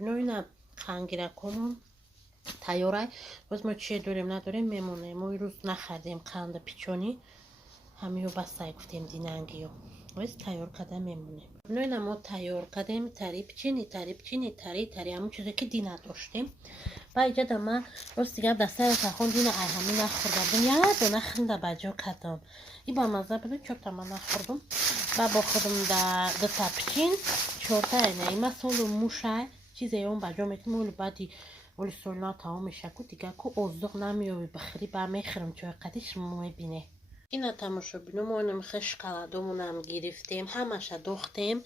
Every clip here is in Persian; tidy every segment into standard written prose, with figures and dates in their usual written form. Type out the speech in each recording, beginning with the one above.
тамошобино ина қангиракомон тайёрай. боз мо чие дорем надорем мемонем. мо ирӯз нахардем қанда пичони ҳамиё басай гуфтем динангиё боз тайёр када мемонем. бино ина мо тайёр кадем тари пичини тари ҳамон чизе ки дина доштем. ба иҷада ман роз дигар дастаро тахон дина ай ҳамин нахӯрда будем ядона хинда баҷо кадам и ба маза буду чорта ман нахӯрдум. ба бо худум дута пичин чорта ина има солу мушай чизе он баҷо метим оли баъди оли солна тамом мешаку дига ку оздуқ намиёви бихӯри ба мехӯрим чой қадиш мо мебине. ина тамошобино мо ина михе шоколадомонам гирифтем ҳамаша дохтем.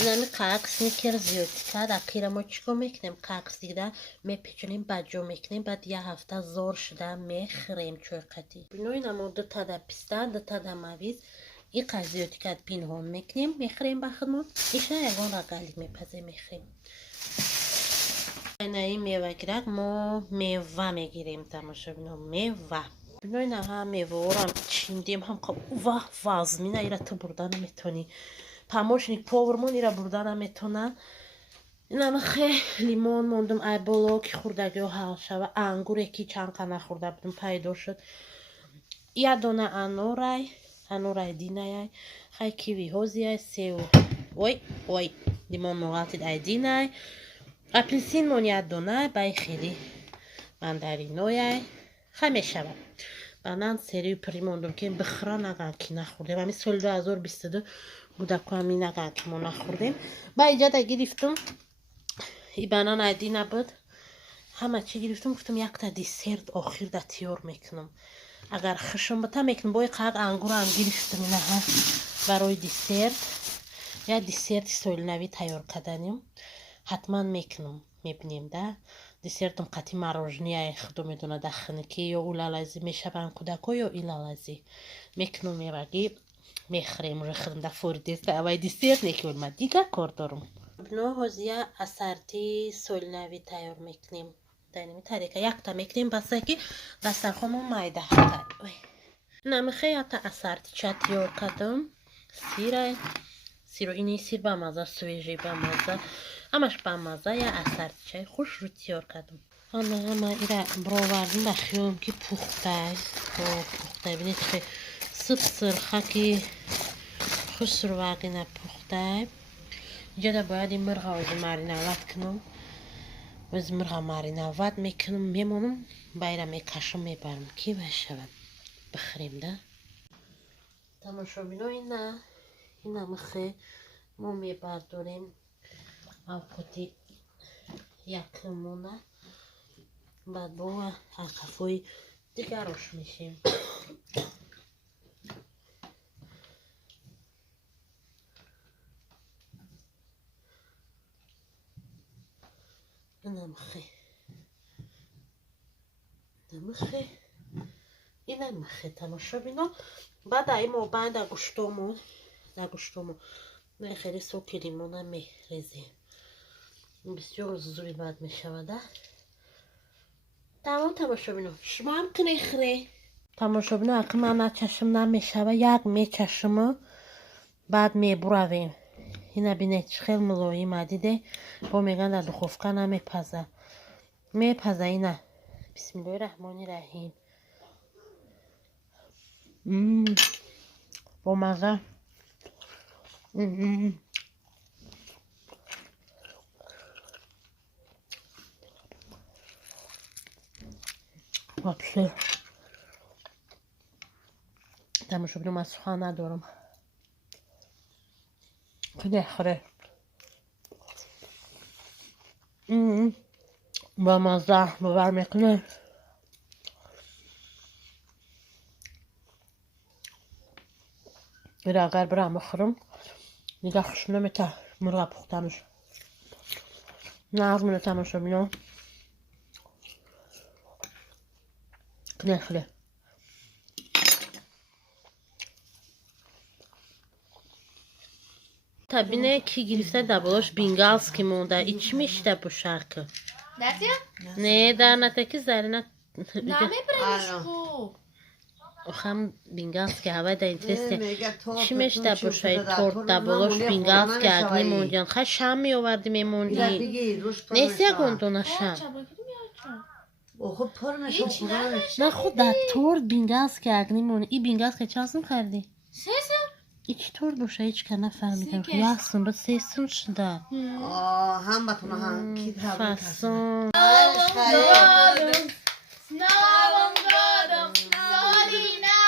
инами қакс никер зиёди кад акира мо чико мекунем қакс дида мепечонем баҷо мекунем баъд я ҳафта зор шуда мехӯрем чой қади. бино ина мо дутада писта дутада мавиз иқа зиёди кад пинҳон мекунем мехӯрем ба худмон иша ягон рагали мепазе мехӯрем. ина ин мевагирак мо мева мегирем тамошобино мева. бино ина ҳам меваорам чиндем ҳам вазмина ира ту бурда наметонӣ помощник повармон ира бурда наметона. инам хеле лимон мондум ай боло ки хурдагиё ҳал шава ангуре ки чанд қа нахӯрда будум пайдо шуд. я дона анорай динаяй хай кивиҳо зияй сеу ой лимон моғалтид ай динай апелсин мон я донай бай хеле мандаринояй хай мешавад. банан серию пирӣ мондум ки бихӯра наган ки нахӯрдем ҳамин соли 2022 будаку ҳамин наган ки мо нахӯрдем. ба иҷада гирифтум и банан айди набуд ҳама чи гирифтум гуфтум якта десерт охирда тиёр мекунам агар хушум бута мекунам бо иқак ангурам гирифтум инаҳа барои десерт я десерти солинави тайёр каданим ҳатман мекунам мебинем да десертум қати мороженое худо медона дахники ё улалази мешаванд кӯдако ё илалази мекунам меваги мехӯрем уже худам да фори деста авай десерт некунам дига кор дорум. бино ҳозия асарти солинави тайёр мекунем даними тарика якта мекунем басе ки дастархонмон майдаҳтар. намихе якта асартича тиёр кардам сиро ини сир ба маза свежи ба маза ҳамаш ба маза я асартичаи хушрӯ тиёр кардам. ҳама ира бировардим ба хиёлам ки пухтай бинед хе сипсир хаки хушрӯвағина пухтай иҷада бояд ин мирға ози мариноват кунам ози мирға мариноват мекунам мемонам байра мекашам мебарам ки башавад бихӯрем да. тамошобино ина михе мо мебардорем авқоти якмона баъд бо ақафои дигар ош мешем. инамхе тамошобино баъд ай мо баъд дагуштому не хеле соки лимона мерезем бисёр зуд бад мешавада. тамом тамошобино шумо ҳам куне хӯре. тамошобино акӣ ман начашам намешава як мечашаму баъд мебуравем. ина бинед чӣ хел мулоима диде бо меган дар духовка намепаза мепаза. ина бисмиллоҳи раҳмони раҳим бо маза вообще тамошобино ман сухан надорам куне хӯре ба маза бовар мекунӣ. ира агар бирам бихӯрам дига хуш наметавад мирға пухтанаш назмина тамошобино куне хӯре. табине ки гирифта даболош бингалски монда и чӣ мешида бошарка не дар натаки зарина خم بینگاس که هوا دا اینترسته میگه تورت چیمش دا باشای تورت دا بلاش بینگاس کردنی مونجان خواهی شم میآوردی میموندی نیستی گندونا شم خود پر نشون خودش نه خود دا تورت بینگاس کردنی مونی ای بینگاس که چاسم کردی؟ سیسم؟ ایچی تورت باشه هیچ که نفهمیدم یاسم با سیسون شده هم باتونه هم کی تبریک فاسون Snow Godom, Solina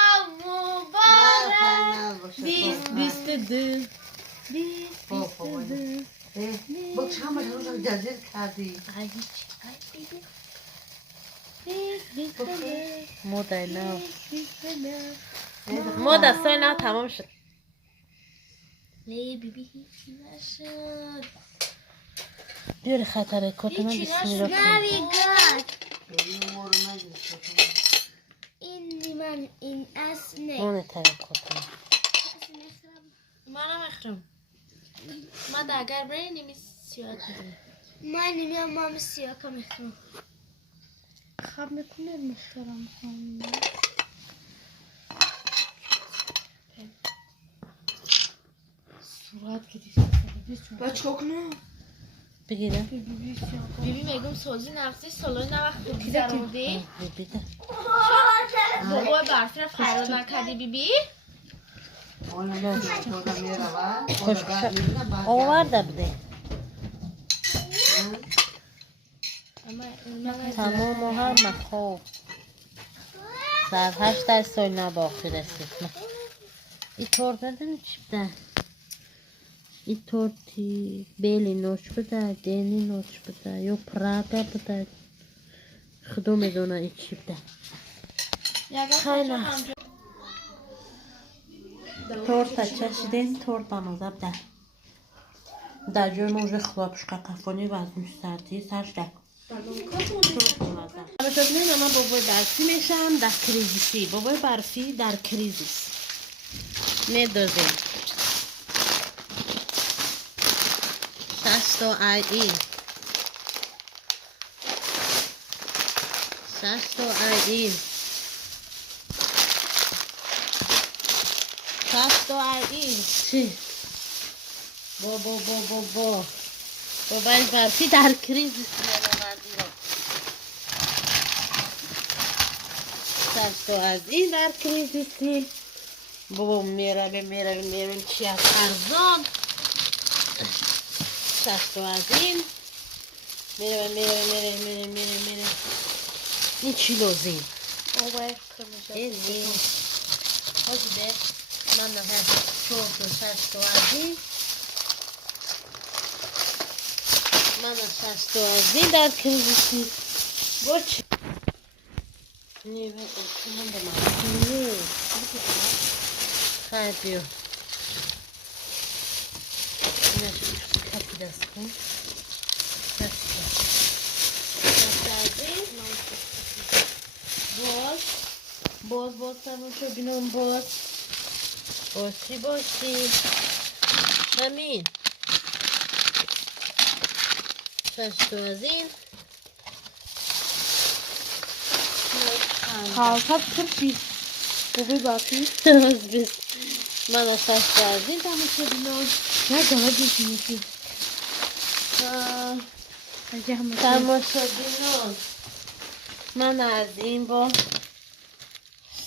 Mubarak. بیست با چند باشه روز جزیر کردی مودا نو مودا سال نو تمام شد لی بی هیچی نشد. بیاری خطره کتنا بسم الله کنم نویگار این مورو نگیست این من این اسنه اونه تره کتنا منم اخرم ما داگر برای نیمی سیاه کنیم من نیمی هم سیاه کم اخرم خب میکنه مختارم کنم صورت گیری با چکنه بگیرم بیبی میگم سوزی نقصی سالای نوقت تو بیزرمودی بگیرم بابا برفی رفت خراب نکردی بیبی آورده بده تمام و همه خوب سر 8 سال نباختی رسید این تورت نداره چی بده این تورتی بیلی نوچ بده دینی نوچ بده یا پراگا بده خدا میدونه این چی بده خیلی تورت چشیدین تورت بانوزه بده در جای موجه خلابشکا کفانی وزنش سردی سرش ده همه من بابای برفی میشم در کریزیسی بابای برفی در کریزیس میدازیم 60 آیین 60 آیین 60 آیین چی؟ بابای برفی در کریزیس تو از این در کریزیسی بابا میرم چی از ارزان تو از این میرم این چی لازیم این حاجی ده من نه چوب تو از این من تو از این در کریزیسی بچ نیوه اکنون به من خیلی بیو نشون کپی دست کن باز تمام شد بینم باشی همین شش تو از این خالصات ترکی بابای برفی من از شش تو از این تمام شد بینم نه جواب دیشی تمام شد بینم من از این با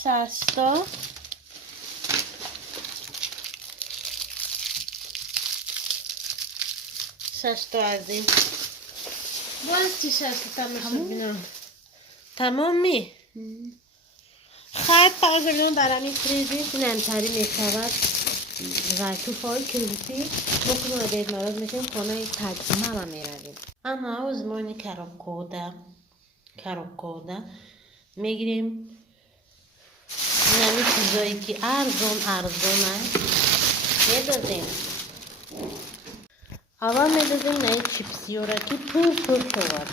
60 تا 6 تا از این باز چی 6 تا تمام شد بینم تمامی خیلی تمام شد بینم در همین کریزی این انتری میشود و تو فای کریزی بکنم و دید مراد میشیم خانه تجمه هم میرویم اما از مانی کروکوده میگیریم نمی چیزایی که ارزونه میدازیم اول میدازیم نه چیپسی ها را که پر شود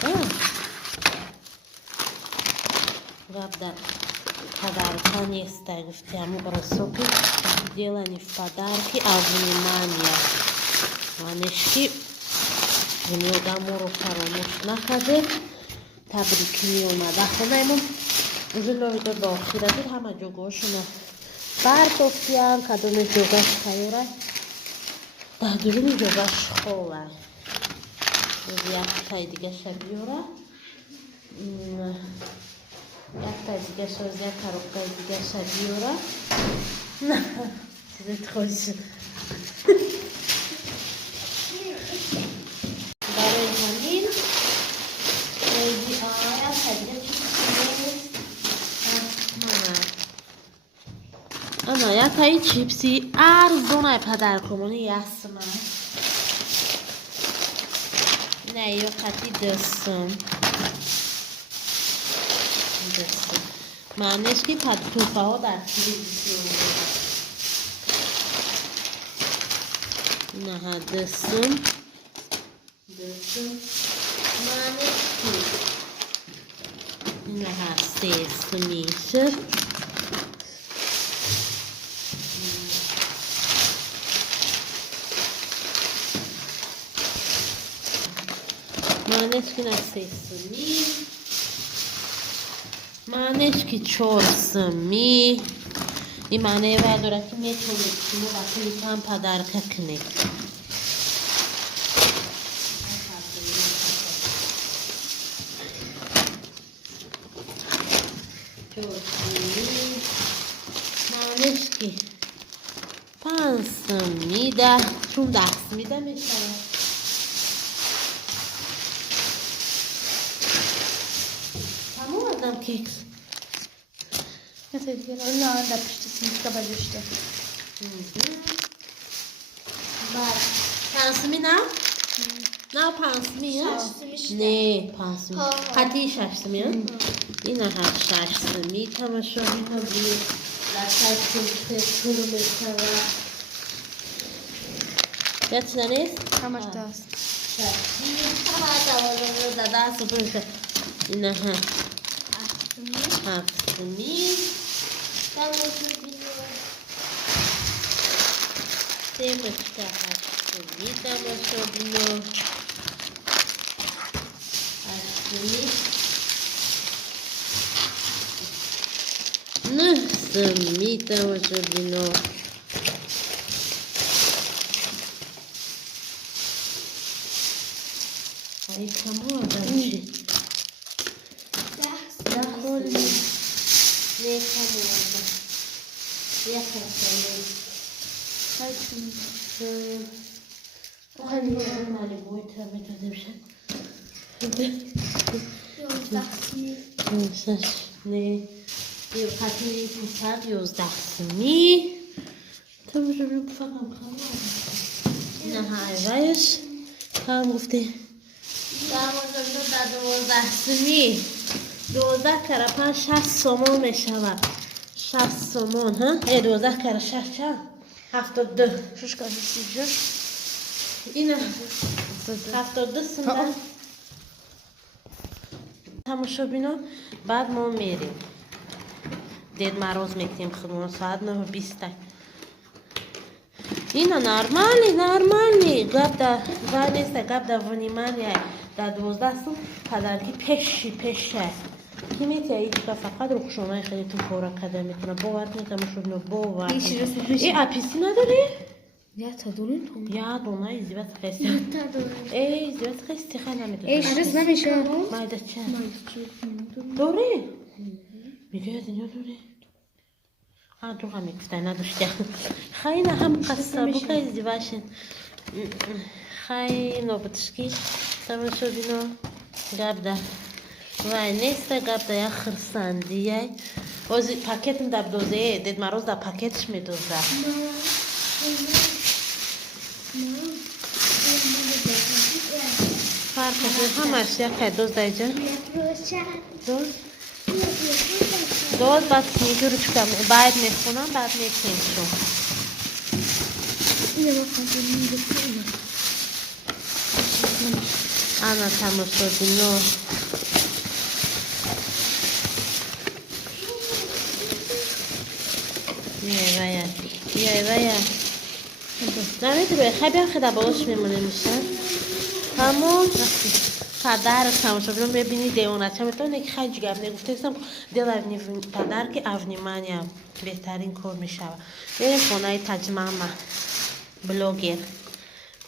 правда подарка не ставьте бросоки делани в подарки а внимание манешки внимание фаромӯш накарде табрик меомада хонаймон уже новида бохширадид ҳама ҷогоҳошона бардофтиам кадоме ҷогаш тайёра дар дуруни ҷогаш ховай яктай дигаша биёра яктай дигаша оз як коробкаи дигаша биёра чизет хозиш барои ҳамин ана яктай чипси арзонай падаркомони ясма ина ё қати дастам маънеш ки тухфаҳо дар телевизион инаҳа дастам маънеш ки инаҳа сесмиша манешки на сесми манешки чорсми и маънае вай дорад ки метавонед шумо ба пули кам падарка кунед манешки 5 сми да чун 10 сми да мешавад کیکس مثل دیگه نه در پشت سیمسکا بجوشته بله پنسمی نه؟ نه پنسمی نه پنسمی قطعی ششتمی این هر ششتمی تماشا مینا بیر لطه کلو میشوه یاد چیزا نیست؟ همش داست ششتی همه دوازده دست برده این ها هفتمی تماشا بینو سیمشتا هفتمی تماشا بینو هفتمی نهمی تماشا بینو ای کمو آدم چی نه کمو آدم یک هستم خیلی مالی بوی ترمی داده بشن نه یه خطیری پوسد 11 سمی تماشا بینو بفقم کمو آدم نه های وایش کم گفته تماشا بینو در 12 سمی 12 کره 5 60 سومون میشود 60 سومون ها 12 کره 6 چند 72 شش کاره 36 اینه 72 سنده تماشا بینو بعد ما میریم دید مروز میکنیم خودمون ساعت 9:20 اینا نرمالی گب در وای نیست گب در ونیمان یا در 12 سن پدرکی پیشه کی میتونه ایچکا فقط رو شما خیلی تو فورا کده میتونه باور کنید شو باور ای اپیسی نداری؟ یا تا دولین یا دونه ایزیبت خیستی ای ایزیبت خیستی خیلی نمیدونه ای شرس نمیشه مایده چه؟ دوری؟ میگه از اینجا دوری؟ دو هم میگفتن نداشته خیلی هم قصه بکه ایزیباشین خیلی نوبتشکی تماشا بینو گب ده وای نیست گب ده یا خرسندیه اوزی پاکت در دوزه دید مروز در پاکتش میدوزه فرقش همش یک دوز دایجا دوز بعد میگیرو چکم باید میخونم بعد میکنم انا تماشا بینو یه ویا نمیتونه خیلی خیلی باش میمونه میشه همون پدر تماشا ببینید دیوانت هم تو نک خیلی جگم نگفتم دل اونی پدر که اونی منیم بهترین کار میشود بریم خونه تجمع بلوگر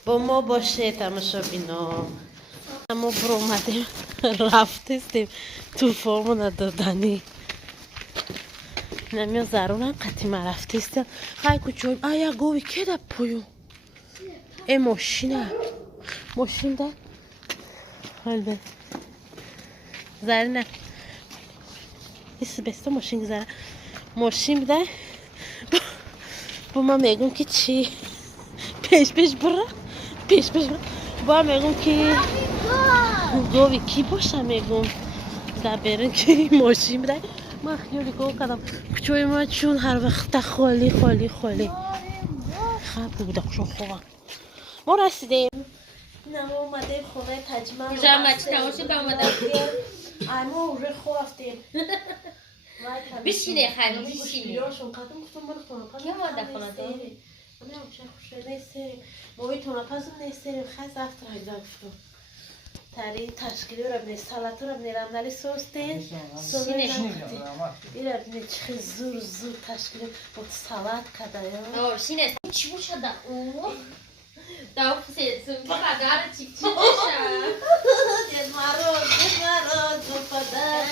با ما باشه تماشا بینا ما برو اومدیم رفتیم تو فرمون دادنی نمیان ضرورا قطعی رفتیم خیلی کچویم آیا گوی که دا پویو ای ماشینه ماشین ده حالا زرنه ایسا بسته ماشین زره ماشین بده با ما میگم که چی پیش برا با میگم که گوی کی باشه میگم در برن که ماشین بده ما خیلی گو کردم کچوی ما چون هر وقت خالی خب بوده خواه ما رسیدیم نه ما اومدیم خونه تجمع روزا تماشا به اومدم ما اونجا خوفتیم بشینه خیلی بشینه یا دفعه ما تونه پس نیستیم خیلی زفت رای زفتم تری تشکیلی رو بینی سالاتو رو بینی رمدالی سوستین این رو بینی چه زور تشکیلی بود سالات کده یا شینه چی بوشه دا او دا پسیدسون که بگار چی بوشه دید مروز دو پدر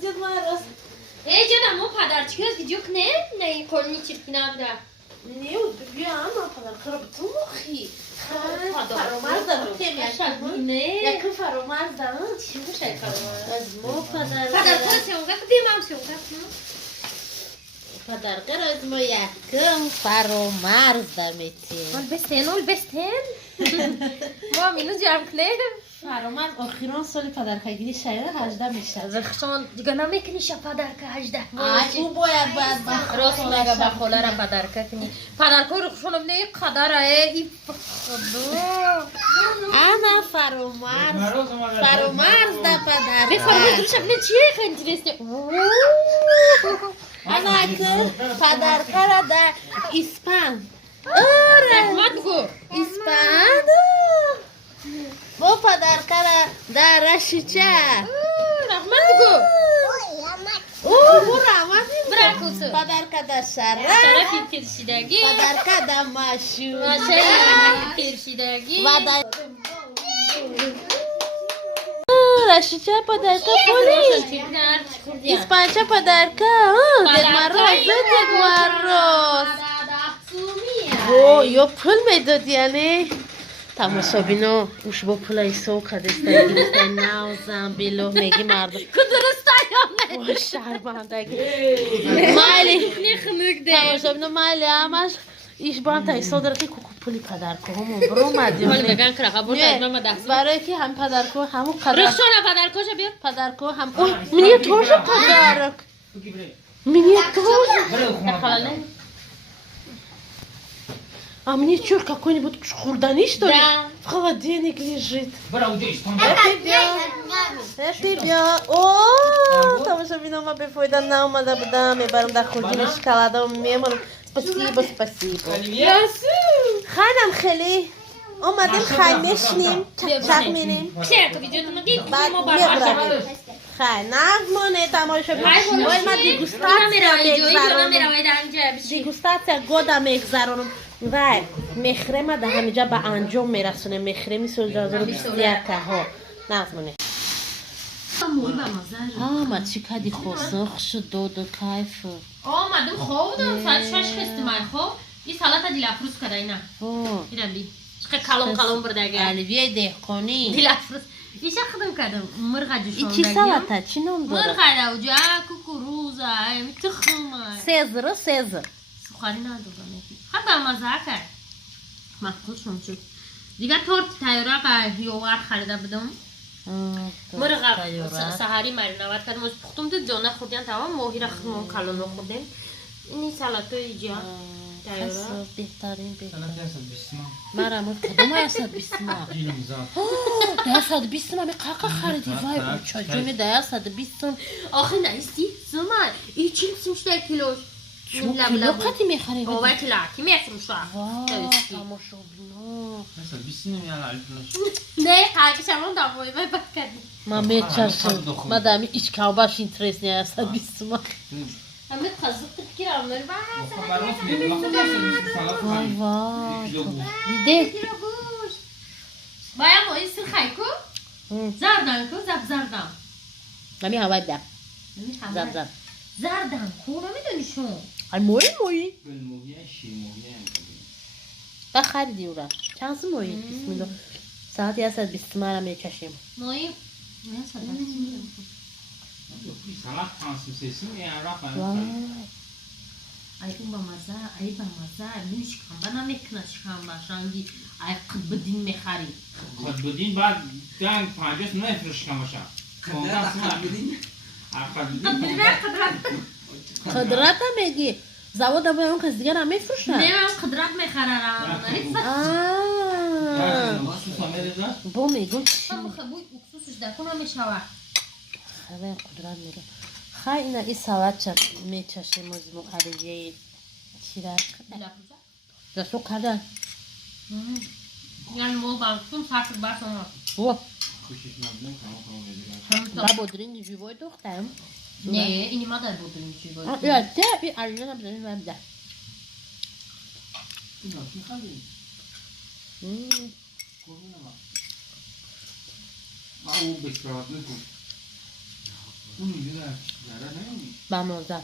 دید مروز ای جانم ما پدر چی هست ویدیو کنه؟ نه کنی چرکی نبوده نیو بیا اما پدر خراب تو مخی فرامرز دارم یکم فرامرز دارم چی بوشه فرامرز؟ از ما پدر کنه سیونگه بیمام سیونگه پدر قرار از ما یکم فرامرز دارم اول بستن ما مینو جمع کنه فرامرز آخران سال پدر خیلی شایده 18 میشه رخشان دیگه نمیکنی شا پدر که 18 او باید راست مگه با خوله را پدر که کنی پدر که رخشانم نه یک قدر ای انا فرامرز در پدر به فرامرز درشم نه چیه خیلی انترسته انا که پدر که در اسپان رحمت گو اسپان با پدر که در رشیچه رحمت گو او رحمت براکوسو پدر که در شرف پیرشیدگی پدر که در ماشون شرف پیرشیدگی و در رشیچه پدر که پولی اسپانچه پدر که دید مروز او یا پول میداد یعنی تماشا بینا اوش با پول ایسا و کدستایی گرستای نوزم بیلو میگی مردم کدرستایی وای شرمندگی مالی تماشا بینا مالی همش ایش با هم تا ایسا داره که کوکو پولی پدر که همون برو مدیم مالی بگن که رقم برد از من دست برای که هم پدر که همون قدر رخشان پدر کجا بیار پدر که هم منیه توش پدر منیه توش А мне чё, какой-нибудь хурдани, что ли? В холодильник лежит. Это бя. О, там уже вино мы бифой да на ума да бда, мы барам да холодильник шоколада, мемор. Спасибо. خانم خیلی اومدیم خیلی میشنیم چک میریم خیر تو ویدیو تو نگید بعد ما میبرم خیلی نغمانه تماشا بیم باید ما دیگوستاتیا گودا میگذارونم و مخره ما ده همینجا به انجام میرسونه مخره میسو جازه رو بیستیت ها نغمانه ما چی کدی خوصخ شد دو کیف آمدم خوابم ساعت 6 خستم خواب این سالات دیلافروز کرده اینا دیدم بی چقدر کلام برده الویه دهقانی دیلافروز ایشا خدم کردم مرغ جوشان چی سالتا چی نام داره؟ مرغ روجا کوکوروزا تخم سزر سخاری ندارم خب با مزه کرد مخصوص شد دیگه تورت تایورا که یوار خریده بدم مرغ سحری مرینواد کردم از پختم تو دانه خوردیم تمام ماهی را خودمون کلانو خوردیم اینی سالاتای جا تایورا بهترین مرا کدوم 120 می قاقا خریدی وای چجونی 120 آخه نیستی زمان این چی میشه کیلوش لقتی میخری بابت لاکی میفروشه واه تماشا بینو مثلا 20 نمیاد علیش. نه قلبش همون داغوی بکردی من میچشم مدام ایش که باش اینترس نیست بیستم همه خزوق تکیرم نر وای وای دیده باید با این سر خیکو زردم کو زردم نمی هوای بیا زم زم زردم کو نمیدونی شون ای موی موی بالمویه شیمویه با خریدی او را چند موی بسم الله ساعتی هست از 20 مرا میکشیم مایی سلام فرانسویسی میارم وای ای اون با مزه نمیشکم بنا میکنه شکم باشنگی ای قد بدین میخری خود بدین بعد دنگ 50 نمیفروش کماشا قدرت هم میگی زواد هم اون کس دیگر هم میفروشن نه من قدرت میخره با میگون چی من بوی اکسوسش در کنم میشوه خیلی قدرت میگه خیلی اینا این سواد چند میچشیم از مخریجه چیرک دستو کردن یعنی ما با اکسون سفر برس اومد واه خوشش نبودم با بودرین جوای دخترم نه اینی ما در بودیم چی بود یا ده بی علینا بزنیم من ده اینا چی خواهی؟ ما او بسرات نکن اون میگه زره نمیدی با موزه نه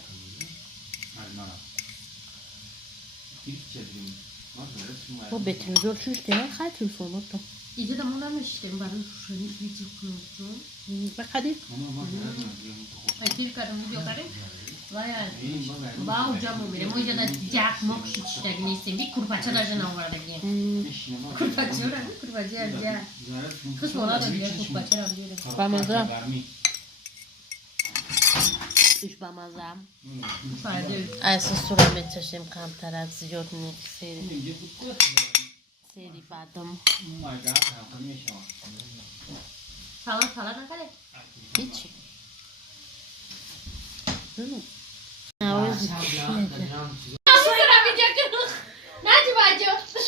هیچ چیزیم ما زره سومه با بتونی دور چوش دیگه خیلی تلفون تو اینجا دمون نمیشتیم برای روشنی ویدیو کنیم بخدی ما زره نمیدیم اکتیل کردم ویدیو کردیم با اونجا میمیره ما اینجا در جک ماکشی چیزی نیستیم بی کرپاچه در جنا آوردگیم کرپاچه را کرپاچه ارجا خوش مولا را دیگر کرپاچه را بیاریم با موزه ایش با موزه فرده اساس رو میچشیم کمتر از زیاد نیست سری بعدم سلام نکرده هیچی نوازی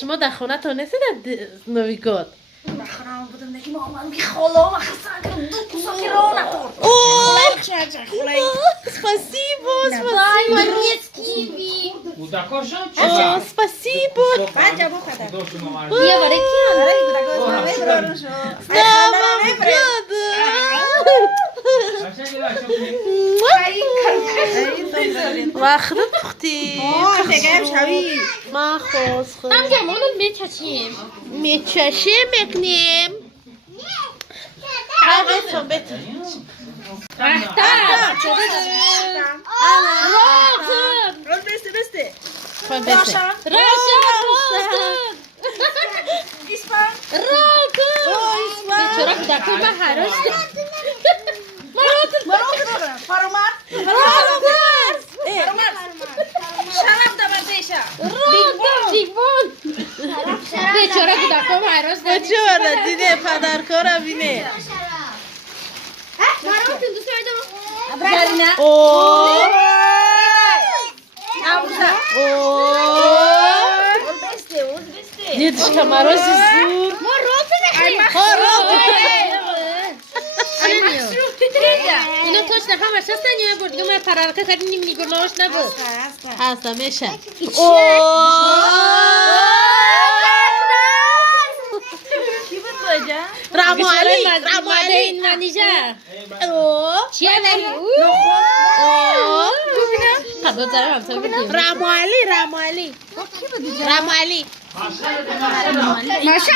شما در خونه تو نیستید نویگاد خرام بودم نگی مامان میگه خالا و خسان کردم دو کوساکی را نخورد спасибо Удакошам спасибо بچه بخدم بیا برای کی واخدت اختي ما خوص هم جمعون میچشیم میچشیم میکنیم بیتون بیتون بسته راشن چرا کودکای من حراش بیچاره کودکای من حراش بچه دیده پدرکارم بینه اوه دیدش که مراسی زور اینو توش نفهم هستن یه بود دیگه من پرارکه کردیم نیم نیگو ناش نبود هست میشه رامو علی نانیجا چیه رامو علی ماشا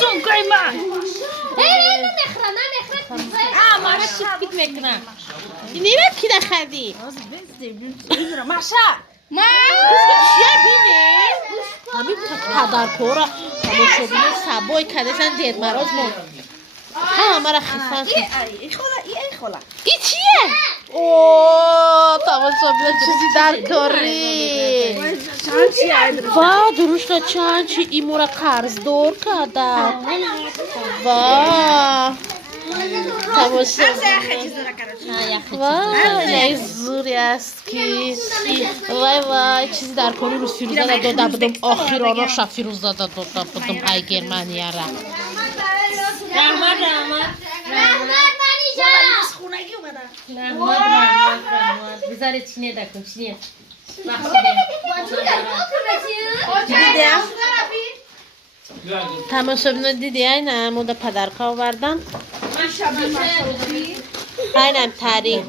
سونکای من نخرا مارا شپیت میکنم اینی را کی نخردی؟ ماشا چیه بینه؟ همین پدرکارا تماشا بینه سبای کدشن دید مراز ما همه را خیستن ای خولا ای چیه؟ اوه تماشا بینه چیزی در کاری و دروشت چند چی ایمو را قرض دور کردم و تماشا یخی وای زوری است که وای وای چیزی در کنی روز فیروزه داده بودم آخرانه شب فیروزه داده بودم ای گرمانیه را رحمت خونگی اومدم رحمت بذاره چینه دکن چینه تماشا بینو دیدی اینم مودا پدرکا آوردن اینم تری